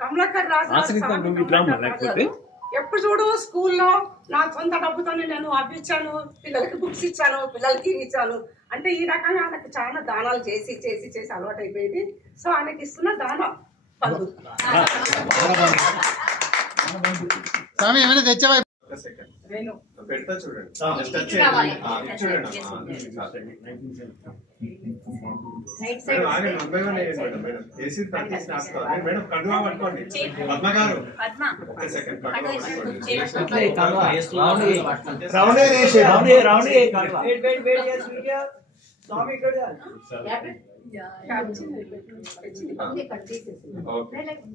కమలాకర్ రాజు ఎప్పుడు చూడు స్కూల్లో నా సొంత డబ్బుతో నేను అవి ఇచ్చాను, పిల్లలకి బుక్స్ ఇచ్చాను, పిల్లలకి ఇచ్చాను అంటే ఈ రకంగా ఆయనకు చాలా దానాలు చేసి చేసి చేసి అలవాటు అయిపోయింది. సో ఆయనకి ఇస్తున్న దానం పండు. పెడతా చూడండి. మేడం కడువా పట్టుకోండి. పద్మ గారు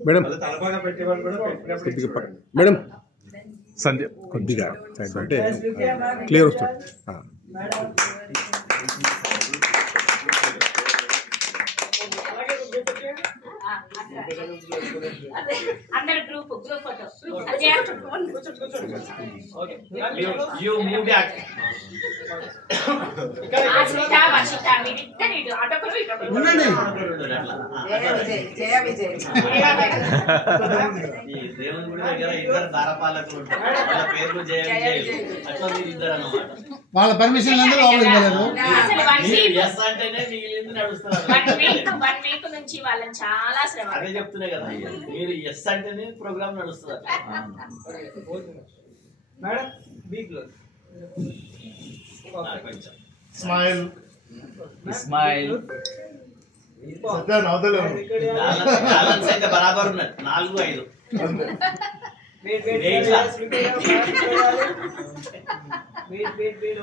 మేడం తలపాగా పెట్టేవాళ్ళు కూడా పెట్టినప్పుడు మేడం సంధ్య కొద్దిగా సైడ్ అంటే క్లియర్ వస్తుంది. అందరు గ్రూప్ ఫోటో దేవుని గుడి దగ్గర ఇద్దరు దారపాలకులు ఉంటారు, వాళ్ళ పేర్లు జయ విజయులు, అట్లా మీరు ఇద్దరు అన్నమాట. వాళ్ళ పర్మిషన్ ఎస్ అంటేనే మిగిలింది నడుస్తున్నారు. నుంచి వాళ్ళని చాలా శ్రమ. అదే చెప్తున్నా కదా, మీరు ఎస్ అంటేనే ప్రోగ్రామ్ నడుస్తున్నారు. Madam be close. Smile Ismail balance అయితే బరాబర్ ఉన్నది 4-5.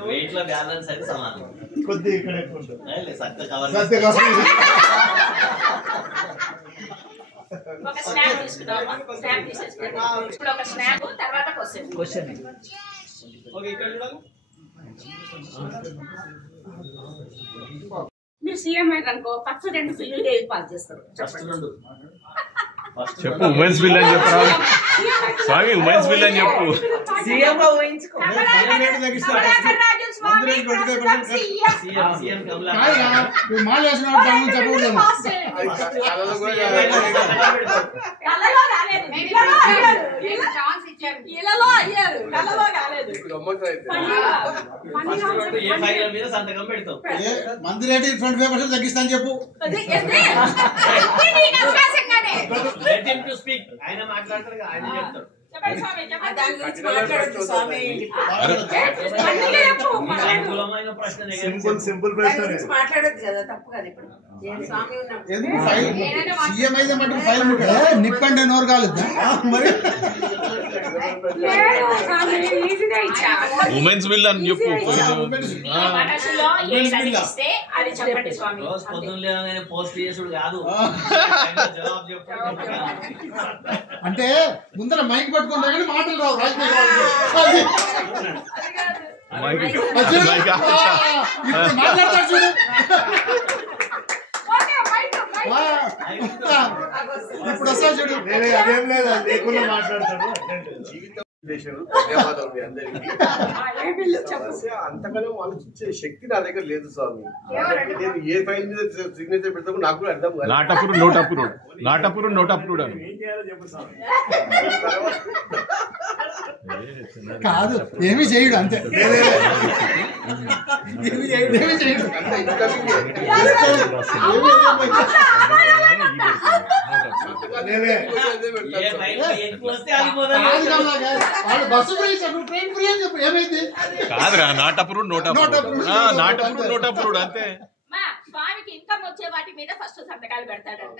వెయిట్ లో బ్యాలెన్స్ అయితే సమానం. కొద్ది సత్య కవర్ ఒక స్నాప్ తీసుకుందామా? స్నాప్ తీసేసుకుందాం. ఇప్పుడు ఒక స్నాప్, తర్వాత క్వశ్చన్. ఓకే ఇక్కడ చూడాలి. మీరు సీఎం అయ్యారనుకో ఫస్ట్ 2 పిల్లలు పాస్ చేస్తారు. చెప్పు ఉమెన్స్ బిల్ అని చెప్పరా స్వామి, ఉమెన్స్ బిల్ అని చెప్పు. సంతకం పెడతాం. మంది రేటు 25% తగ్గిస్తా అని చెప్పు. ఆయన మాట్లాడతారు, ఆయన చెప్తాడు. సింపుల్ ప్రశ్న మాట్లాడదు కదా, తప్పు కదా. ఇప్పుడు సీఎం అయితే మటుకు ఫైల్ నిప్పండి నోరు కాలేదు మరి. ఉమెన్స్ బిల్ అని చెప్పు. పొద్దున్న పోస్ట్ చేసుడు కాదు, జవాబు చెప్పాడు. అంటే ముందర మైక్ పట్టుకుంటా కానీ మాటలు రావు. మాట్లాడతాడు చూడు. ఇప్పుడు వస్తా చూడు. అదేం లేదు, లేకుండా మాట్లాడతాడు. ధన్యవాదాలు మీ అందరికీ. అంతకన్నా ఆలోచించే శక్తి నా దగ్గర లేదు స్వామి. నేను ఏ ఫైల్ మీద సిగ్నేచర్ పెడతామో నాకు కూడా అర్థం కాదు. నాటపురు నోట్ అప్రూవ్డ్ అని కాదు, ఏమి చేయడు అంతే. ఏమి చేయడు బస్సు ఫ్రీ చెప్పు, ట్రైన్ ఫ్రీ అని చెప్పు. ఏమైంది కాదురా, నాట్ అప్రూవ్డ్ నోట్ అప్రూవ్డ్ అంతే. స్వామికి ఇన్కమ్ వచ్చే వాటి మీద ఫస్ట్ సంతకాలు పెడతాడంట.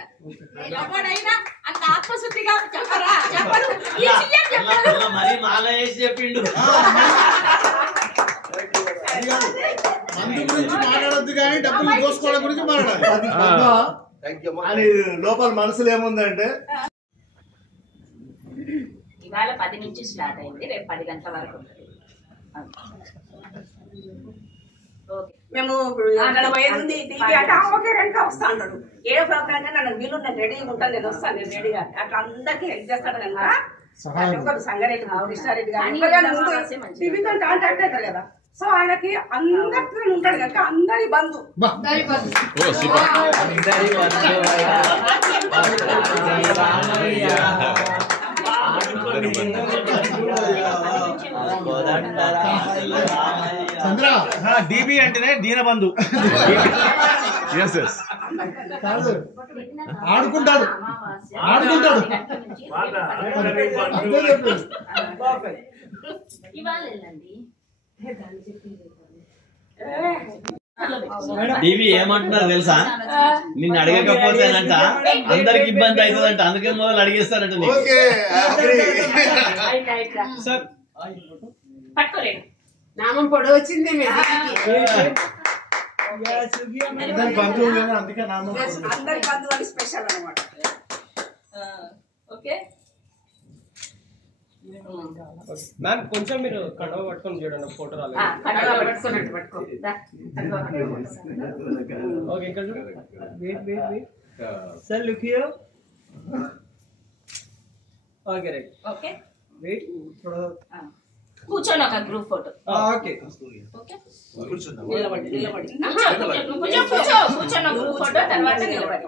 ఎవడైనా అంత ఆత్మశుద్ధిగా చెప్పరా? చెప్పరు. మరి మాల వేసి చెప్పిండు. మందు గురించి మాట్లాడొద్దు కానీ డబ్బులు దోసుకోవడం గురించి మాట్లాడాలి. లోపల మనసులో ఏముందంటే ఇవాళ 10 నుంచి స్టార్ట్ అయింది, రేపు 10 గంటల వరకు ఉంటుంది. మేము అక్కడ పోయేది ఓకే వెనక వస్తా అన్నాడు. ఏ ప్రోగ్రామ్ నన్ను వీళ్ళు నేను రెడీగా ఉంటాను, నేను వస్తాను, నేను రెడీగా అట్లా అందరికీ హెల్ప్ చేస్తాడు కనుక సంగారెడ్డి కృష్ణారెడ్డి గారు టీవీతో కాంటాక్ట్ అవుతారు కదా. సో ఆయనకి అందరితో ఉంటాడు కనుక అందరి బంధు. డిబి అంటేనే దీనబంధు. ఆడుకుంటాడు ఆడుకుంటాడు. టీవీ ఏమంటున్నారు తెలుసా? నిన్ను అడగకపోతేనంట అందరికి ఇబ్బంది అవుతుందంట, అందుకే మొదలు అడిగేస్తారంట. నామం పొడవు వచ్చింది అందరి బంధువులు అందుకే నామం. అందరి బంధువులు స్పెషల్ అనమాట. ఓకే మ్యామ్ కొంచెం మీరు కండవ పట్టుకొని చూడండి ఫోటో రాలేదు. ఓకే ఇక్కడ చూడండి. Wait sir look here. Okay right. Okay wait थोड़ा కూర్చోండి ఒక గ్రూప్ ఫోటో. ఓకే ఓకే నిలబడి కూర్చోండి గ్రూప్ ఫోటో తర్వాత నిలబడి.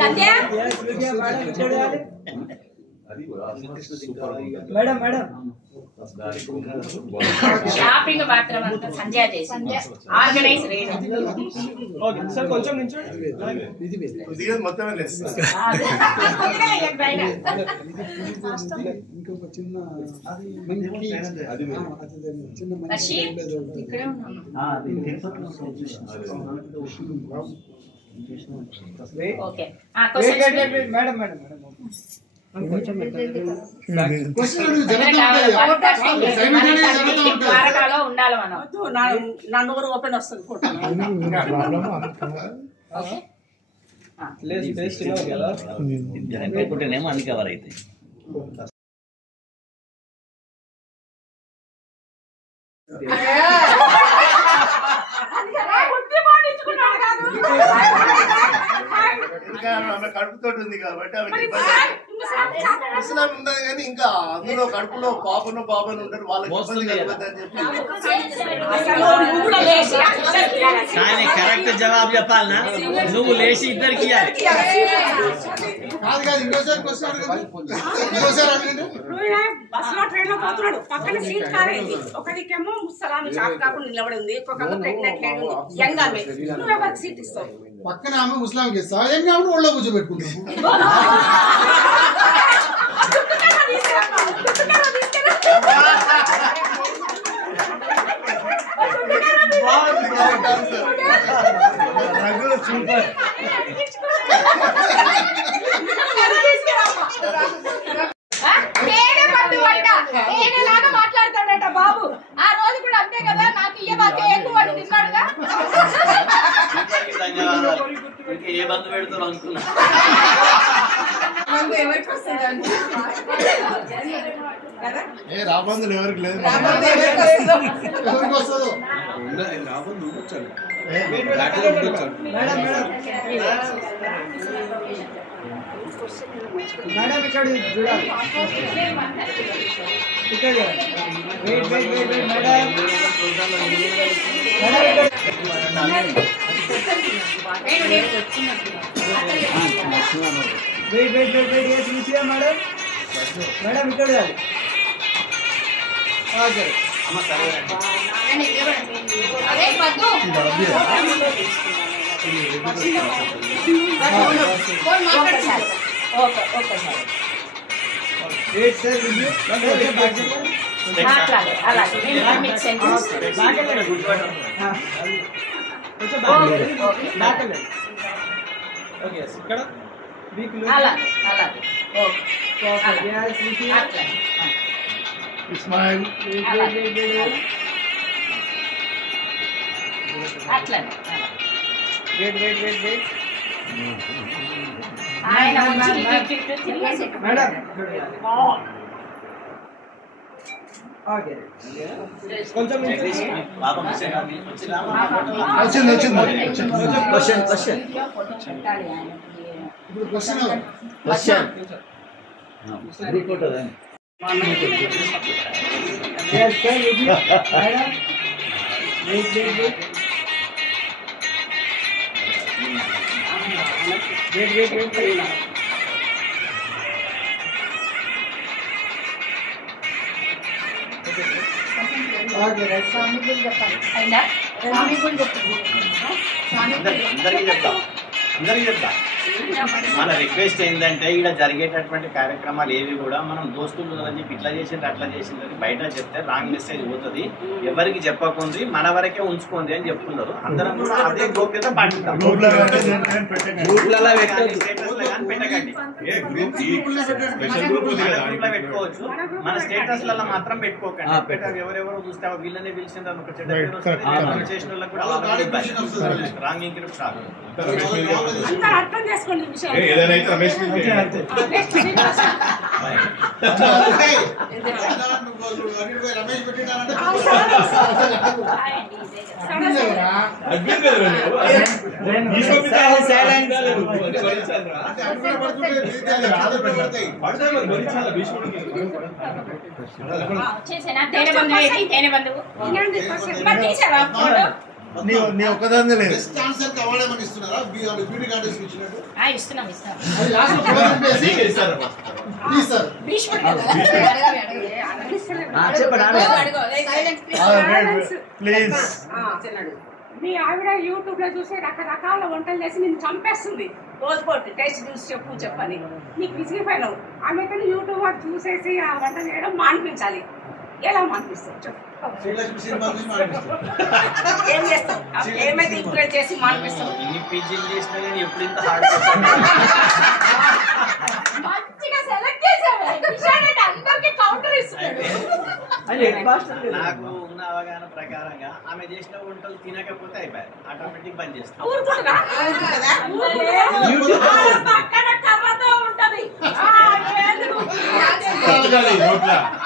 సంధ్య మేడం మేడం షాపింగ్ మాత్రం అంతా సంధ్య చేసింది. Organise rate. ఓకే సార్ కొంచెం నించోండి. మొత్తమే ఇంకొక చిన్న ఇక్కడే ఉన్నాను. ఓకే మేడం మేడం ద్వారకాలో ఉండాలి మనం. నా నోరు ఓపెన్ వస్తుంది ఫోటో. లేకుంటేనేమో అన్ని కవర్ అవుతాయి. కడుపుతో ఉంది కాబట్టి ముసలాం ఉండదు కానీ ఇంకా అందులో కడుపులో పాపను ఉంటారు, వాళ్ళకి ఇబ్బంది కలగదని చెప్పి. కానీ కరెక్ట్ జవాబు చెప్పాలనా? నువ్వు లేచి ఇద్దరికి ఇవ్వాలి. కాదు ఇంకోసారి అడగండి. బస్ లో ట్రైన్ లో పోతున్నాడు, పక్కన సీట్ కారేది. ఒకరికేమో ముసలామి చాట్ కాకుండా నిలబడి ఉంది, ఇంకొక ప్రెగ్నెంట్ లేడీ ఉంది, యంగ్ ఆమె. నువ్వు ఎవరికి సీట్ ఇస్తావు? పక్కన ఆమె ముస్లాంకి ఇస్తా, ఏం కాబట్టి ఒళ్ళో కూర్చోబెట్టుకుంటాం. మాట్లాడతాడట బాబు. ఆ రోజు కూడా అంతే కదా, నాకు ఇయ్యబాకే ఎక్కువ తిన్నాడుగా. ఏ బంధు పెడతారు అనుకున్నా. రాబందులు ఎవరికి లేదు. ఎవరికి వస్తుందో మేడం ఇక్కడ చూడాలి. ఇక్కడ వెయిట్ మేడం వెయిట్ చూసియా మేడం. మేడం ఇక్కడ చూడాలి. ఓకే వెయిట్ సార్ మాట్లాడాలి అలాగే మిక్స్ సెంటెన్స్. ఓకే ఇక్కడ అలాగే అలాగే ఇస్మాయిల్ అట్లనే వెయిట్ ఆయన తిరిగేసి మేడం ఓకే కొంచెం పాపం వచ్చింది క్వశ్చన్ పెట్టాలి ఆయనకి. ఇప్పుడు క్వశ్చన్ అందరికీ చెప్తా మన రిక్వెస్ట్ ఏంటంటే ఇక్కడ జరిగేటటువంటి కార్యక్రమాలు ఏవి కూడా మనం దోస్తులు అని చెప్పి ఇట్లా చేసింది అట్లా చేసిందని బయట చెప్తే రాంగ్ మెసేజ్ పోతుంది. ఎవరికి చెప్పకుంది మన వరకే ఉంచుకోండి అని చెప్తున్నారు. అందరం కూడా అదే గోప్యత పాటిస్తాం. పెట్టుకోవచ్చు, మన స్టేటస్లలో మాత్రం పెట్టుకోకండి. ఎవరెవరు చూస్తే వీళ్ళనే పిలిచింది ఒక చెడ్డ చేసిన వాళ్ళకి కూడా రాంగ్ ఇంక్రిప్ట్ రాదు. నీ ఒక్కదాన్ని లేదు మీ ఆవిడ యూట్యూబ్ లో చూసి రకరకాల వంటలు చేసి నేను చంపేస్తుంది. రోజుకోటి టేస్ట్ చూసి చెప్పని నీకు విసిగిపోయినావు. ఆమెతో యూట్యూబ్ చూసేసి ఆ వంట చేయడం మానిపించాలి. ఎలా మానిపిస్తావు చెప్పు? ఏం చేస్తావు? ఏమైతే ఇంప్రెస్ చేసి మానిపిస్తావు? మంచిగా సెలెక్ట్ చేసావు. అందరికి కౌంటర్ ఇస్తున్నాడు. నాకు ఉన్న అవగాహన ప్రకారంగా ఆమె చేసిన వంటలు తినకపోతే అయిపోయాయి, ఆటోమేటిక్ బంద్ చేస్తాం.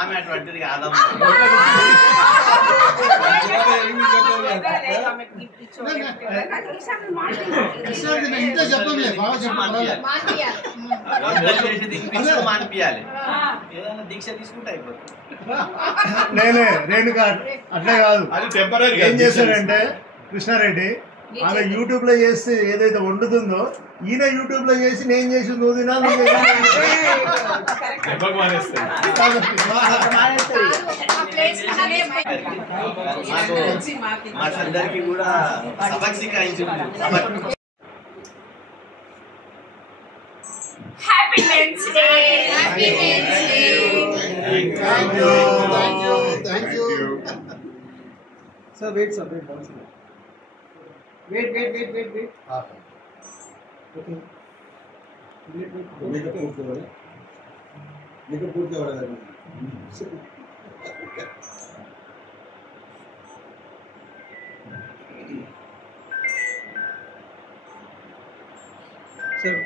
ఆమె అటువంటిది కాదమ్మా. మానిపియాలి, ఏదైనా దీక్ష తీసుకుంటే అయిపోతుంది. నేనే రేణుక అట్లే కాదు. ఏం చేశాడంటే కృష్ణారెడ్డి ఆమె యూట్యూబ్ లో చేసి ఏదైతే వండుతుందో ఈయన యూట్యూబ్ లో చేసి నేను చేసి నువ్వు తినాలి. మాకందరికి కూడా సబక్ సిఖాయించింది. Happy men's day. Happy men's day. Thank you. Sir, wait, sir, wait one second. Wait. Okay. Make a put over. Sir.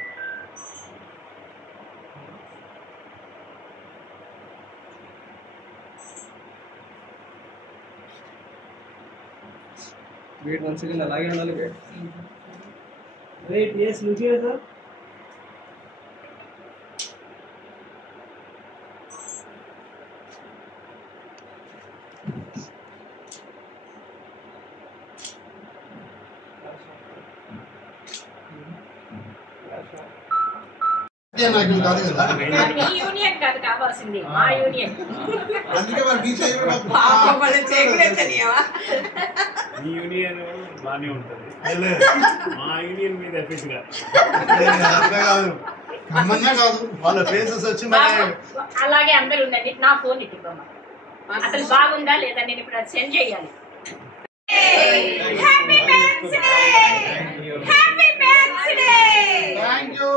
Wait one second. అలాగే ఉండాలి. Wait, yes, look here, sir. Me union కాదు కావాల్సింది, మా union. మీ union బానే ఉంటది, మా union మీద effect కాదు. వాళ్ళ ఫేసెస్ వచ్చి అలాగే అందరు ఉండండి. నా ఫోన్ ఇవ్వమ్మా, అసలు బాగుందా లేదా నేను ఇప్పుడు అది సెండ్ చేయాలి. Happy men's day. Happy men's day. Thank you.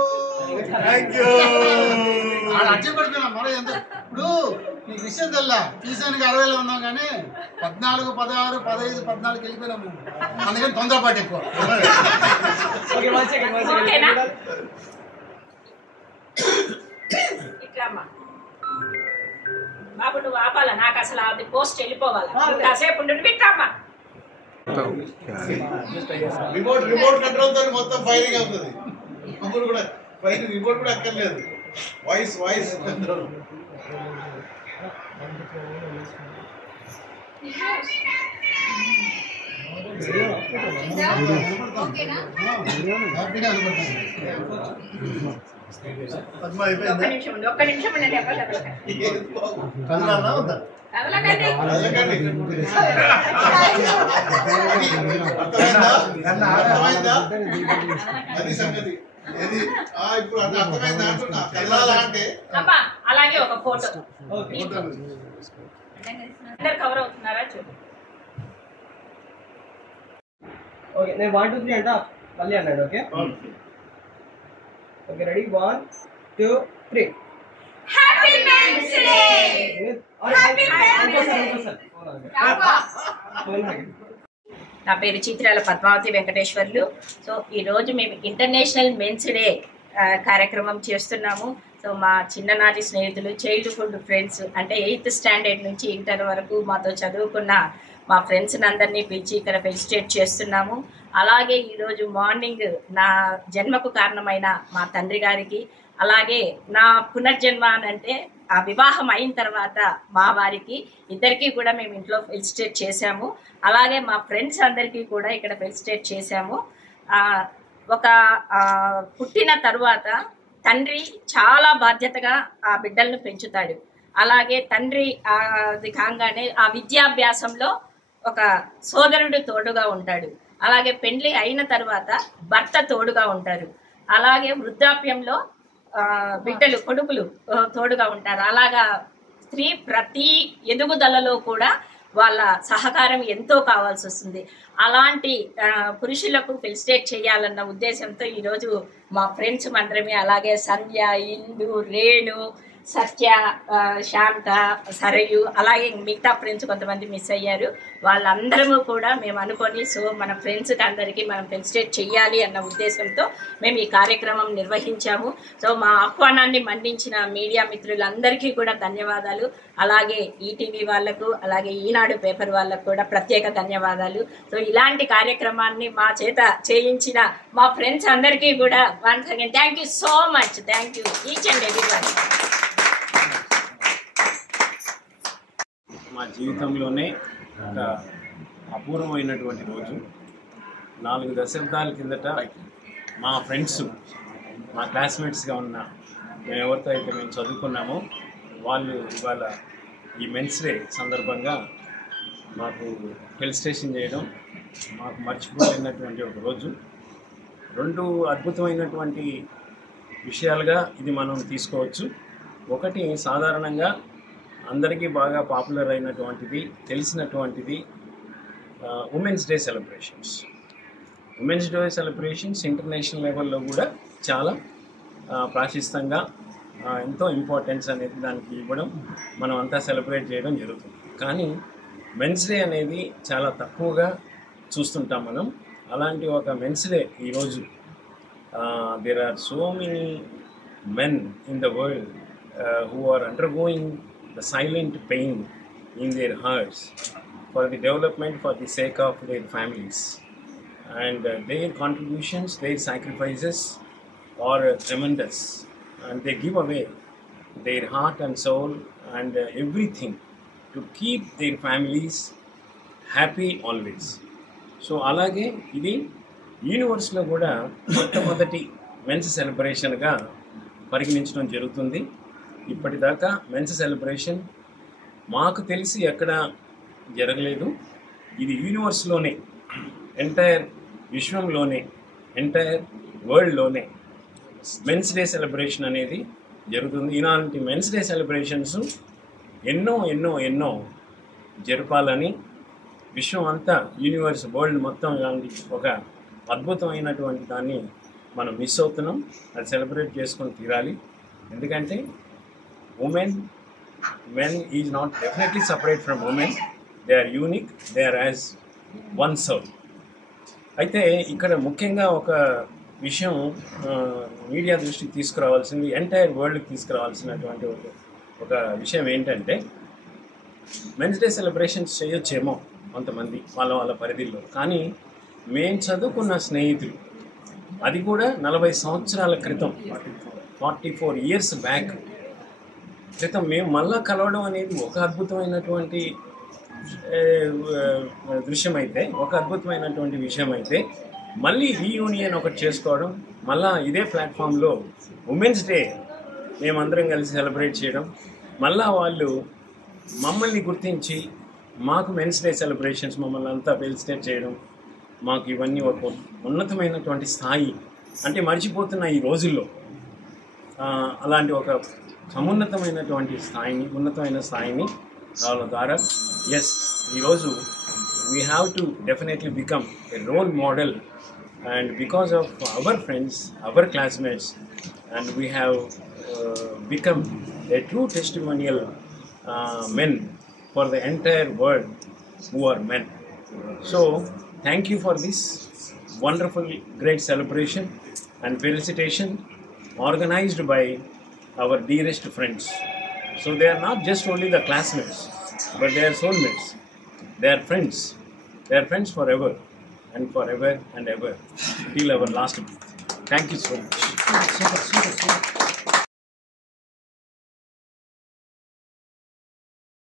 Urgent పడుతున్నా మరో ఎంత ఇప్పుడు నీకు విషయం తెల్లా తీసానికి 60లో ఉన్నాం కానీ 14, 16, 15, 14 వెళ్ళిపోయినాము. అందుకని తొందరపాటు ఎక్కువ. ఇట్లమ్మా బాబు, నువ్వు ఆపాలా? నాకు అసలు అది పోస్ట్ వెళ్ళిపోవాలా? కాసేపు ఉండు. ఇట్లమ్మా రిమోట్ కంట్రోల్ తో మొత్తం ఫైరింగ్ అవుతుంది. అప్పుడు కూడా ఫైర్ రిమోట్ కూడా అక్కర్లేదు, వాయిస్ కంట్రోల్. ఒక్క నిమిషం ఉండండి. అలాగే ఒక ఫోటో అందరు కవర్ అవుతున్నారా చూడు. ఓకే నేను 1 2 3 అంటా మళ్ళీ అన్నాడు. Okay okay ready 1 2 3. Happy men's day. Happy men's day. నా పేరు చిత్రాల పద్మావతి వెంకటేశ్వర్లు. సో ఈరోజు మేము ఇంటర్నేషనల్ మెన్స్ డే కార్యక్రమం చేస్తున్నాము. సో మా చిన్ననాటి స్నేహితులు, చైల్డ్హుడ్ ఫ్రెండ్స్, అంటే 8th స్టాండర్డ్ నుంచి ఇంటర్ వరకు మాతో చదువుకున్న మా ఫ్రెండ్స్ని అందరినీ పిలిచి ఇక్కడ ఫెలిసిటేట్ చేస్తున్నాము. అలాగే ఈరోజు మార్నింగ్ నా జన్మకు కారణమైన మా తండ్రి గారికి, అలాగే నా పునర్జన్మ అంటే ఆ వివాహం అయిన తర్వాత మా వారికి ఇద్దరికీ కూడా మేము ఇంట్లో ఫెలిసిటేట్ చేశాము. అలాగే మా ఫ్రెండ్స్ అందరికీ కూడా ఇక్కడ ఫెలిసిటేట్ చేశాము. ఒక పుట్టిన తరువాత తండ్రి చాలా బాధ్యతగా ఆ బిడ్డలను పెంచుతాడు. అలాగే తండ్రి అది కాగానే ఆ విద్యాభ్యాసంలో ఒక సోదరుడు తోడుగా ఉంటాడు. అలాగే పెండ్లి అయిన తర్వాత భర్త తోడుగా ఉంటారు. అలాగే వృద్ధాప్యంలో బిడ్డలు, కొడుకులు తోడుగా ఉంటారు. అలాగా స్త్రీ ప్రతి ఎదుగుదలలో కూడా వాళ్ళ సహకారం ఎంతో కావాల్సి వస్తుంది. అలాంటి పురుషులకు ఫెలిసిటేట్ చేయాలన్న ఉద్దేశంతో ఈరోజు మా ఫ్రెండ్స్ అందరమే, అలాగే సంధ్య, ఇందు, రేణు, సత్య, శాంత, సరయు, అలాగే మిగతా ఫ్రెండ్స్ కొంతమంది మిస్ అయ్యారు. వాళ్ళందరము కూడా మేము అనుకొని సో మన ఫ్రెండ్స్కి అందరికీ మనం ఫెలిసిటేట్ చెయ్యాలి అన్న ఉద్దేశంతో మేము ఈ కార్యక్రమం నిర్వహించాము. సో మా ఆహ్వానాన్ని మన్నించిన మీడియా మిత్రులందరికీ కూడా ధన్యవాదాలు. అలాగే ఈటీవీ వాళ్లకు, అలాగే ఈనాడు పేపర్ వాళ్ళకు కూడా ప్రత్యేక ధన్యవాదాలు. సో ఇలాంటి కార్యక్రమాన్ని మా చేత చేయించిన మా ఫ్రెండ్స్ అందరికీ కూడా once again thank you so much. Thank you each and everyone. మా జీవితంలోనే ఒక అపూర్వమైనటువంటి రోజు. 4 దశాబ్దాల కిందట మా ఫ్రెండ్స్, మా క్లాస్మేట్స్గా ఉన్న మేము ఎవరితో అయితే మేము చదువుకున్నామో వాళ్ళు ఇవాళ ఈ మెన్స్ డే సందర్భంగా మాకు ఫెలిసిటేషన్ చేయడం మాకు మర్చిపోలేనటువంటి ఒక రోజు. 2 అద్భుతమైనటువంటి విషయాలుగా ఇది మనం తీసుకోవచ్చు. ఒకటి, సాధారణంగా అందరికీ బాగా పాపులర్ అయినటువంటిది, తెలిసినటువంటిది women's day celebrations. Women's day celebrations international లెవెల్లో కూడా చాలా ప్రాశస్తంగా ఎంతో ఇంపార్టెన్స్ అనేది దానికి ఇవ్వడం, మనం అంతా సెలబ్రేట్ చేయడం జరుగుతుంది. కానీ మెన్స్ డే అనేది చాలా తక్కువగా చూస్తుంటాం మనం. అలాంటి ఒక మెన్స్ డే ఈరోజు there are so many men in the world who are undergoing the silent pain in their hearts for the development, for the sake of their families, and their contributions, their sacrifices are tremendous, and they give away their heart and soul and everything to keep their families happy always. So alage idi universe lo kuda మొట్టమొదటి men's సెలబ్రేషన్గా పరిగణించడం జరుగుతుంది. ఇప్పటిదాకా men's celebration మాకు తెలిసి ఎక్కడ జరగలేదు. ఇది యూనివర్స్లోనే, ఎంటైర్ విశ్వంలోనే, ఎంటైర్ వరల్డ్లోనే మెన్స్ డే సెలబ్రేషన్ అనేది జరుగుతుంది. ఇలాంటి మెన్స్ డే సెలబ్రేషన్స్ ఎన్నో ఎన్నో ఎన్నో జరపాలని విశ్వం అంతా, యూనివర్స్, వరల్డ్ మొత్తం ఇలాంటి ఒక అద్భుతమైనటువంటి దాన్ని మనం మిస్ అవుతున్నాం. అది సెలబ్రేట్ చేసుకొని తీరాలి. ఎందుకంటే men is not definitely separate from women. They are unique. They are as one soul. అయితే ఇక్కడ ముఖ్యంగా ఒక విషయం మీడియా దృష్టికి తీసుకురావాల్సింది, ఎంటైర్ వరల్డ్కి తీసుకురావాల్సినటువంటి ఒక విషయం ఏంటంటే, మెన్స్ డే సెలబ్రేషన్స్ చేయొచ్చేమో కొంతమంది వాళ్ళ పరిధిలో, కానీ మేము చదువుకున్న స్నేహితులు, అది కూడా 40 సంవత్సరాల క్రితం, 44 years బ్యాక్, క్రితం మేము మళ్ళా కలవడం అనేది ఒక అద్భుతమైనటువంటి దృశ్యం అయితే, ఒక అద్భుతమైనటువంటి విషయం అయితే, మళ్ళీ రీయూనియన్ ఒకటి చేసుకోవడం, మళ్ళా ఇదే ప్లాట్ఫామ్లో ఉమెన్స్ డే మేమందరం కలిసి సెలబ్రేట్ చేయడం, మళ్ళా వాళ్ళు మమ్మల్ని గుర్తించి మాకు మెన్స్ డే సెలబ్రేషన్స్ మమ్మల్ని అంతా ఫెలిసిటేట్ చేయడం, మాకు ఇవన్నీ ఒక ఉన్నతమైనటువంటి స్థాయి, అంటే మర్చిపోతున్న ఈ రోజుల్లో అలాంటి ఒక సమున్నతమైనటువంటి స్థాయిని, ఉన్నతమైన స్థాయిని వాళ్ళ ద్వారా ఎస్ ఈరోజు we have to definitely become a role model, and because of our friends, our classmates, and we have become a true testimonial men for the entire world who are men. So thank you for this wonderful great celebration and felicitation organized by our dearest friends. So they are not just only the classmates, but they are soulmates. They are friends. They are friends forever and forever and ever till our last breath. Thank you so much.